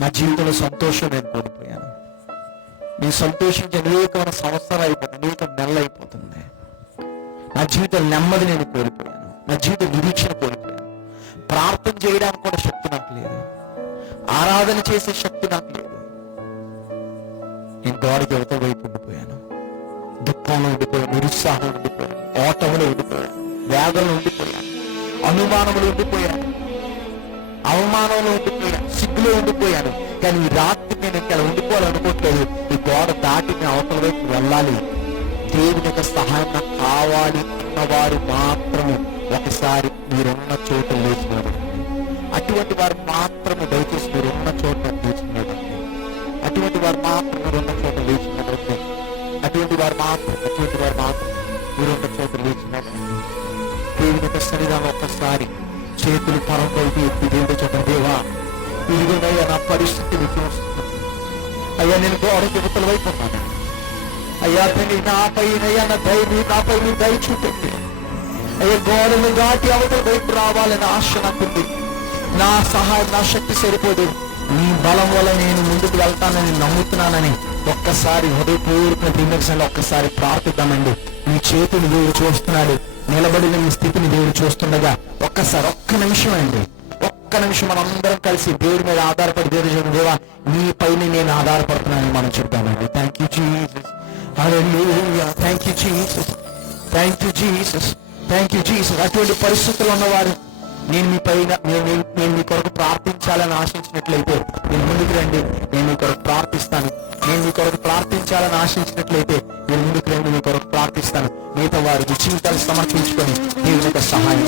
నా జీవితంలో సంతోషం నేను కోల్పోయాను. నేను సంతోషించి అనేకమైన సంవత్సరాలు అయిపోతుంది, అనేక నెలలు అయిపోతుంది. నా జీవితం నెమ్మది నేను కోల్పోయాను. నా జీవితం నిరీక్షణ కోల్పోయాను. ప్రార్థన చేయడానికి కూడా శక్తి నాకు లేదు. ఆరాధన చేసే శక్తి నాకు లేదు. నేను గోడకి యువత వైపు ఉండిపోయాను. దుఃఖంలో ఉండిపోయాను, నిరుత్సాహంలో ఉండిపోయాను, ఓటంలో ఉండిపోయాను, వేదనలో ఉండిపోయాను, అనుమానంలో ఉండిపోయాను, అవమానంలో ఉండిపోయాను, సిగ్గులో ఉండిపోయాను. కానీ ఈ రాత్రి నేను ఇక్కడ ఉండిపోవాలనుకోవట్లేదు. ఈ గోడ దాటి నేను అవతల వైపు వెళ్ళాలి. దేవుని యొక్క సహాయం నాకు కావాలి అన్నవారు మాత్రమే ఒకసారి మీరున్న చోట లేచినారండి. అటువంటి వారు మాత్రమే దయచేసి మీరున్న చోట లేచినారండి. అటువంటి వారు మాత్రం మీరున్న చోట లేచినారండి. అటువంటి వారు మాత్రం మీరున్న చోట లేచినారండి. దేవుని యొక్క సన్నిధానం ఒక్కసారి చేతులు పరం వైపు ఎత్తి దేవుడు చెప్పండి, దేవా ఇదిగోనయ్యా నా పరిస్థితిని చూస్తున్నాను. అయ్యా నేను గోడ యువతల వైపు ఉన్నాను. అయ్యా తండ్రి నాపై నీ దయ చూపండి. అయ్యా గోడలు దాటి అవతల వైపు రావాలని ఆశ నాకుంది. నా సహాయం, నా శక్తి సరిపోదు. నీ బలం వల్ల నేను ముందుకు వెళ్తానని నమ్ముతున్నానని ఒక్కసారి హృదయపూర్వక దినక్షణలో ఒక్కసారి ప్రార్థిద్దామండి. నీ చేతులు దేవుడు చూస్తున్నాడు. నిలబడిన మీ స్థితిని దేవుడు చూస్తుండగా ఒక్కసారి ఒక్క నిమిషం అండి, ఒక్క నిమిషం మనందరం కలిసి దేవుడి మీద ఆధారపడి దేవుడు దేవా నీ పైన నేను ఆధారపడుతున్నానని మనం చెప్తామండి. Thank you Jesus, hallelujah, thank you Jesus, thank you Jesus, thank you Jesus. అటువంటి పరిస్థితులు ఉన్నవారు నేను మీ కొరకు ప్రార్థించాలని ఆశించినట్లయితే నేను ముందుకు రండి, నేను మీ కొరకు ప్రార్థిస్తాను. నేను మీ కొరకు ప్రార్థించాలని ఆశించినట్లయితే నేను ముందుకు రండి, మీ కొరకు ప్రార్థిస్తాను. మిగతా వారు జీవితాలు సమర్పించుకొని దేవుని యొక్క సహాయం